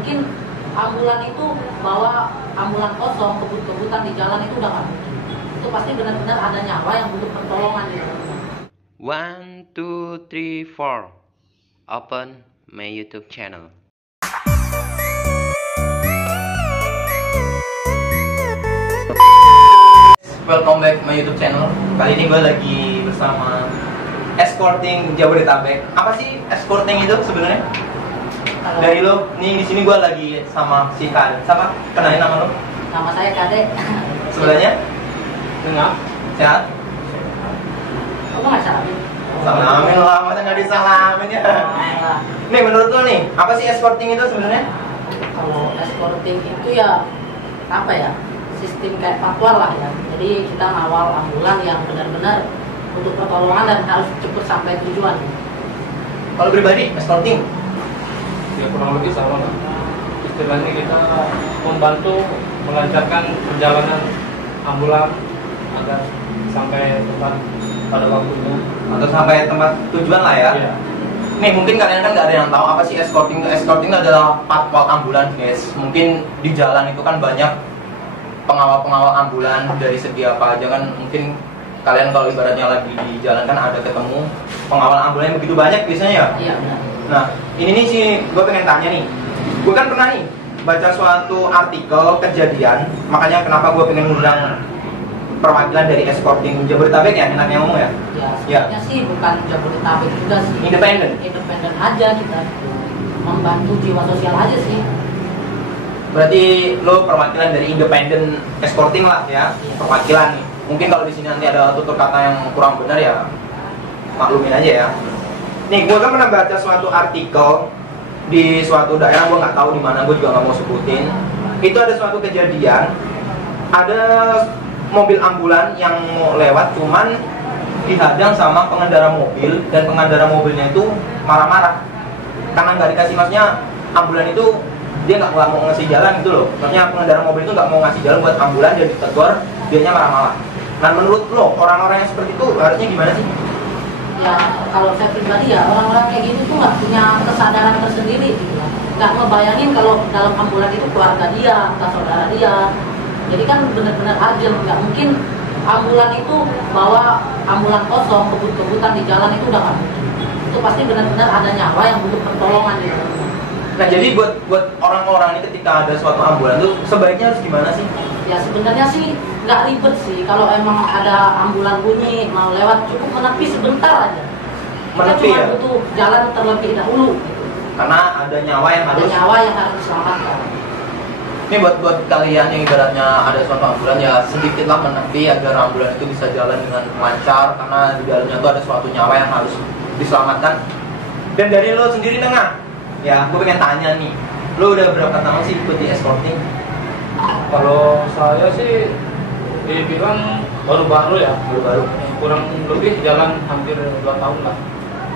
mungkin ambulan itu bawa ambulan kosong, kebut-kebutan di jalan itu udah nggak mungkin. Itu pasti benar-benar ada nyawa yang butuh pertolongan gitu. 1, 2, 3, 4. Open my YouTube channel. Welcome back my YouTube channel. Kali ini gue lagi bersama Escorting Jabodetabek. Apa sih escorting itu sebenarnya? Dari lo, nih di sini gue lagi sama si Kade. Sama, kenalin nama lo? Nama saya Kade. Sebelahnya? Enggak. Sehat? Kamu nggak salamin? Salamin lah, masa nggak disalamin ya? Nih menurut lo nih, apa sih escorting itu sebenarnya? Kalau escorting itu ya apa ya? Sistem kayak patwal lah ya. Jadi kita ngawal ambulan yang benar-benar untuk pertolongan dan harus cepat sampai tujuan. Kalau pribadi, escorting? Ya kurang lebih sama lah. Istilahnya kita membantu melancarkan perjalanan ambulan agar sampai tempat pada waktunya Atau sampai tempat tujuan lah ya? Iya. Nih mungkin kalian kan nggak ada yang tahu apa sih escorting. Escorting adalah patwal ambulan guys. Mungkin di jalan itu kan banyak pengawal-pengawal ambulan dari segi apa aja kan. Mungkin kalian kalau ibaratnya lagi di jalan kan ada ketemu pengawal ambulan yang begitu banyak biasanya ya. Iya benar. Nah ini nih sih gue pengen tanya nih. Gue kan pernah nih baca suatu artikel kejadian. Makanya kenapa gue pengen ngundang perwakilan dari Escorting Jabodetabek ya, enaknya ngomong ya. Ya sebenarnya sih bukan Jabodetabek juga sih. Independen. Independen aja kita. Membantu jiwa sosial aja sih. Berarti lo perwakilan dari independen escorting lah ya, perwakilan nih. Mungkin kalau di sini nanti ada tutur kata yang kurang benar ya maklumin aja ya. Nih, gue kan pernah baca suatu artikel di suatu daerah, gue nggak tahu di mana, gue juga nggak mau sebutin. Itu ada suatu kejadian, ada mobil ambulan yang mau lewat, cuman dihadang sama pengendara mobil dan pengendara mobilnya itu marah-marah karena nggak dikasih, maksudnya ambulan itu dia nggak mau ngasih jalan gitu loh. Maksudnya pengendara mobil itu nggak mau ngasih jalan buat ambulan, dia ditegur, dianya marah-marah. Nah menurut lo orang-orang yang seperti itu harusnya gimana sih? Ya kalau saya pribadi ya orang-orang kayak gitu tuh nggak punya kesadaran tersendiri gitu. Nggak ngebayangin kalau dalam ambulan itu keluarga dia, entah saudara dia. Jadi kan benar-benar urgent, nggak mungkin ambulan itu bawa ambulan kosong, kebut-kebutan di jalan itu udah nggak mungkin. Itu pasti benar-benar ada nyawa yang butuh pertolongan gitu. Nah jadi buat orang-orang ini ketika ada suatu ambulan itu sebaiknya harus gimana sih? Ya sebenarnya sih nggak ribet sih. Kalau emang ada ambulan bunyi mau lewat cukup menepi sebentar aja. Kita Menepi cuma ya? butuh jalan terlebih dahulu. Gitu. Karena ada nyawa yang Ada harus. nyawa yang harus diselamatkan. Ini buat kalian yang ibaratnya ada suatu ambulan ya sedikitlah menepi agar ambulan itu bisa jalan dengan lancar, karena di dalamnya itu ada suatu nyawa yang harus diselamatkan. Dan dari lo sendiri Tengah, ya gue pengen tanya nih, lo udah berapa tahun sih ikut di escorting? Kalau saya sih dibilang baru-baru ya, Baru-baru. kurang lebih jalan hampir 2 tahun lah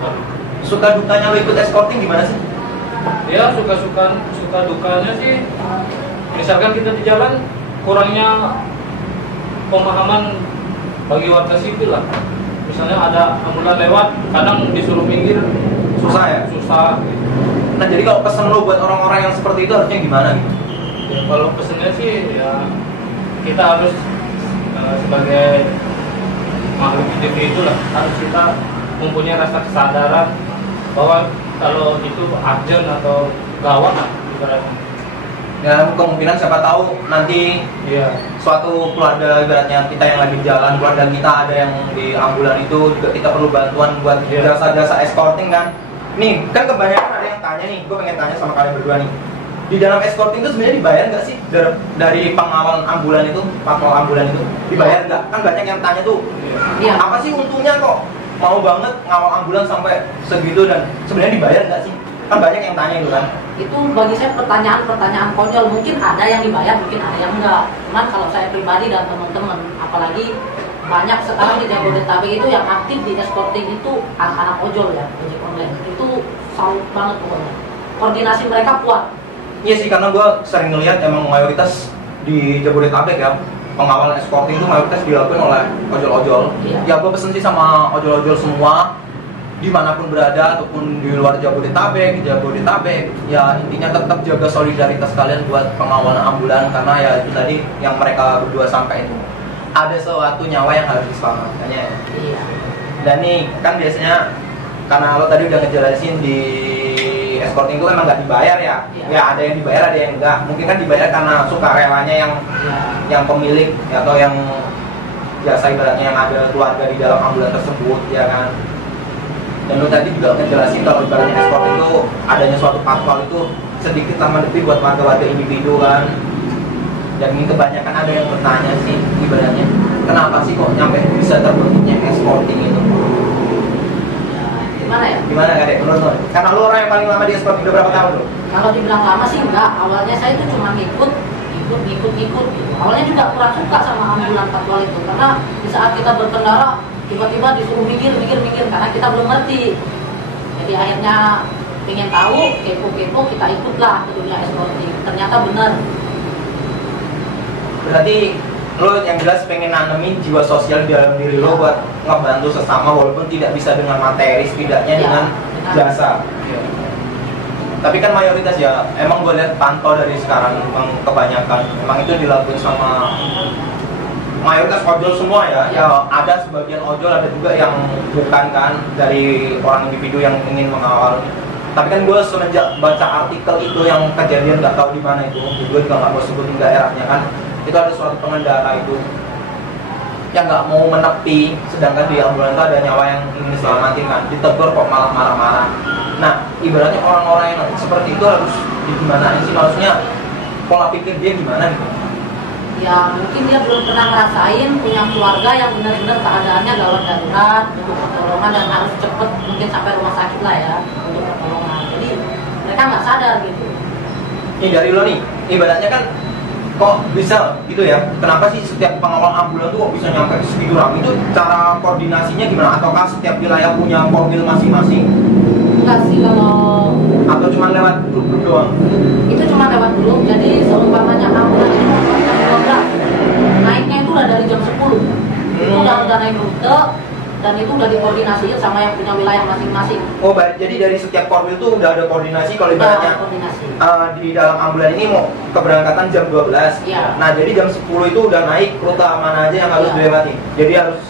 baru. Suka dukanya lo ikut escorting gimana sih? Ya suka dukanya sih, misalkan kita di jalan kurangnya pemahaman bagi warga sipil lah. Misalnya ada ambulan lewat, kadang disuruh minggir Susah ya? Susah. Nah jadi kalau pesan lo buat orang-orang yang seperti itu harusnya gimana gitu? Ya, kalau pesennya sih ya kita harus sebagai makhluk hidup itulah, harus kita mempunyai rasa kesadaran bahwa kalau itu urgent atau gawat lah ibaratnya. Ya kemungkinan siapa tahu nanti Iya. suatu keluarga ibaratnya kita yang lagi di jalan, keluarga kita ada yang di ambulan itu juga kita perlu bantuan buat Iya. jasa-jasa escorting kan. Nih kan kebanyakan ada yang tanya nih, gue pengen tanya sama kalian berdua nih, di dalam escorting itu sebenarnya dibayar nggak sih dari pengawal ambulan itu, patwal ambulan itu dibayar nggak? Kan banyak yang tanya tuh, Iya. apa sih untungnya kok mau banget ngawal ambulan sampai segitu, dan sebenarnya dibayar nggak sih? Kan banyak yang tanya itu kan. Itu bagi saya pertanyaan konyol. Mungkin ada yang dibayar, mungkin ada yang enggak. Cuman kalau saya pribadi dan teman-teman, apalagi banyak sekarang di Jabodetabek itu yang aktif di escorting itu anak-anak ojol ya, ojek online. Itu salut banget pokoknya. Koordinasi mereka kuat. Iya sih, karena gue sering ngeliat emang mayoritas di Jabodetabek ya, pengawal escorting itu mayoritas dilakukan oleh ojol-ojol. Iya. Ya gue pesen sih sama ojol-ojol semua, dimanapun berada ataupun di luar Jabodetabek, di Jabodetabek, ya intinya tetap jaga solidaritas kalian buat pengawalan ambulan, karena ya itu tadi yang mereka berdua sampai itu ada suatu nyawa yang harus diselamatkan ya. Iya. Dan nih kan biasanya karena lo tadi udah ngejelasin di escorting itu emang nggak dibayar ya. Iya. Ya ada yang dibayar, ada yang enggak. Mungkin kan dibayar karena sukarelanya Iya. yang pemilik atau yang jasa ibaratnya yang ada keluarga di dalam ambulan tersebut ya kan. Dan lu tadi juga ngejelasin kalau ibaratnya escort itu adanya suatu patwal itu sedikit sama lebih buat warga-warga individu kan. Dan ini kebanyakan ada yang bertanya sih ibaratnya, kenapa sih kok nyampe bisa terbentuknya escorting itu? Ya, gimana ya? Gimana Kadek menurut lo? Karena lu orang yang paling lama di escorting udah berapa tahun lo? Kalau dibilang lama sih enggak, awalnya saya itu cuma ngikut gitu. Awalnya juga kurang suka sama ambulan patwal itu, karena di saat kita berkendara tiba-tiba disuruh mikir karena kita belum ngerti. Jadi akhirnya pengen tahu, kepo kita ikutlah ke dunia escorting. Ternyata benar. Berarti lo yang jelas pengen nanemin jiwa sosial di dalam diri lo buat ngebantu sesama walaupun tidak bisa dengan materi, setidaknya Ya, dengan benar. jasa. Tapi kan mayoritas ya, emang gue lihat pantau dari sekarang emang kebanyakan emang itu dilakukan sama mayoritas ojol semua ya. Ya ada sebagian ojol, ada juga yang bukan kan, dari orang individu yang ingin mengawal. Tapi kan gue semenjak baca artikel itu yang kejadian nggak tahu di mana itu, gue juga nggak mau sebutin daerahnya kan. Itu ada suatu pengendara itu yang nggak mau menepi, sedangkan di ambulan itu ada nyawa yang ingin diselamatin kan, ditegur kok malah marah-marah. Nah, ibaratnya orang-orang yang seperti itu harus gimana sih, maksudnya pola pikir dia gimana gitu? Ya mungkin dia belum pernah ngerasain punya keluarga yang benar-benar keadaannya gawat darurat, butuh pertolongan dan harus cepet mungkin sampai rumah sakit lah ya untuk pertolongan. Jadi mereka nggak sadar gitu. Ini dari lo nih, ibaratnya kan kok bisa gitu ya, kenapa sih setiap pengawal ambulan tuh kok bisa nyampe segitu ramai? Itu cara koordinasinya gimana? Ataukah setiap wilayah punya mobil masing-masing? Enggak sih kalau Atau cuma lewat grup doang? itu cuma lewat grup. Jadi seumpamanya ambulan itu mau jam 12, naiknya itu udah dari jam 10. Itu udah naik rute dan itu udah dikoordinasiin sama yang punya wilayah masing-masing. Oh, jadi dari setiap korwil tuh udah ada koordinasi kalau Udah ibaratnya koordinasi. di dalam ambulan ini mau keberangkatan jam 12. Iya. Nah, jadi jam 10 itu udah naik rute mana aja yang harus Iya. dilewati. Jadi harus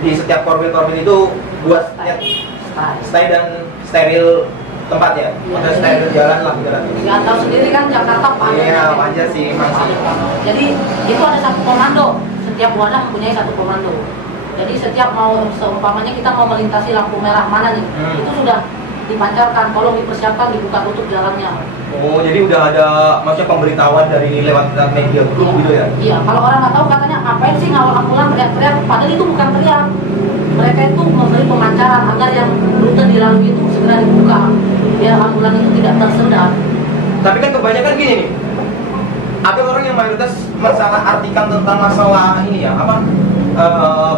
di setiap korwil-korwil itu buat stay dan steril tempat ya. Iya. Atau steril jalan lah jalan. Ya tahu sendiri kan Jakarta padat. Iya, wajar sih masih. Jadi itu ada satu komando. Setiap wadah mempunyai satu komando. Jadi setiap mau seumpamanya kita mau melintasi lampu merah mana nih, itu sudah dipancarkan. Tolong dipersiapkan, dibuka tutup jalannya. Oh, jadi udah ada maksudnya pemberitahuan dari lewat media grup gitu ya? Iya. Kalau orang nggak tahu katanya ngapain sih ngawal ambulan teriak-teriak. Padahal itu bukan teriak. Mereka itu memberi pemancaran agar yang rute dilalui itu segera dibuka biar ambulan itu tidak tersendat. Tapi kan kebanyakan gini nih, ada orang yang mayoritas masalah artikan tentang masalah ini ya, apa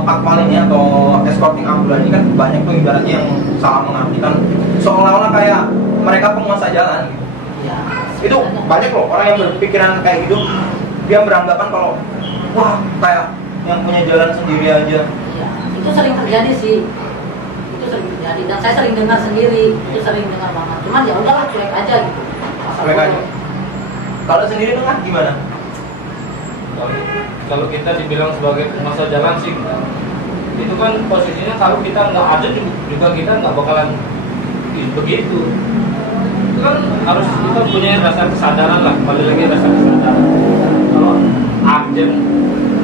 patwal ini atau escorting ambulan ini kan banyak tuh ibaratnya yang salah mengartikan seolah-olah kayak mereka penguasa jalan gitu. Ya. Itu banyak loh orang yang berpikiran kayak gitu, dia beranggapan kalau wah kayak yang punya jalan sendiri aja. Iya, itu sering terjadi sih. Itu sering terjadi dan saya sering dengar sendiri, itu sering dengar banget. Cuman ya udahlah cuek aja gitu. Cuek aja. Kalau sendiri tuh kan gimana? Kalau kita dibilang sebagai penguasa jalan sih, itu kan posisinya kalau kita nggak ada juga kita nggak bakalan begitu. Itu kan harus kita punya rasa kesadaran lah, kembali lagi rasa kesadaran. Kalau urgent,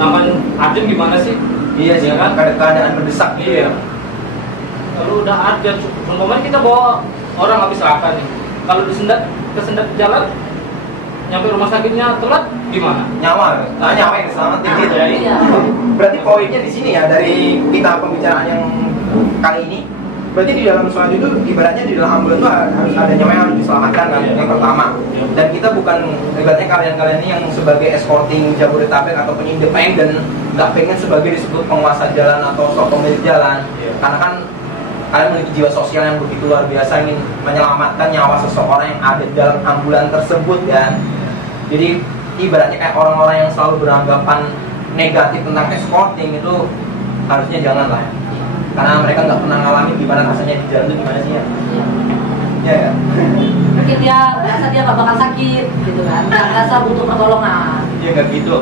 namanya urgent gimana sih? Iya sih, Ya kan? keadaan mendesak gitu ya. Iya. Kalau udah urgent, umpamanya kita bawa orang habis makan nih, kalau kesendat jalan, nyampe rumah sakitnya telat gimana? Nyawa yang diselamatin gitu ya. Iya. Berarti poinnya di sini ya dari kita pembicaraan yang kali ini. Berarti di dalam sholat itu ibaratnya di dalam ambulan itu harus ada nyawa yang harus diselamatkan kan, yang pertama. Dan kita bukan ibaratnya kalian-kalian ini yang sebagai escorting Jabodetabek ataupun independen nggak pengen sebagai disebut penguasa jalan atau sok pemilik jalan. Karena kan kalian memiliki jiwa sosial yang begitu luar biasa, ingin menyelamatkan nyawa seseorang yang ada di dalam ambulan tersebut kan. Jadi ibaratnya kayak orang-orang yang selalu beranggapan negatif tentang escorting itu harusnya jangan lah. karena mereka nggak pernah ngalamin gimana rasanya di jalan itu gimana sih ya. Iya kan? Mungkin dia merasa dia nggak bakal sakit gitu kan, nggak merasa butuh pertolongan. Iya nggak gitu.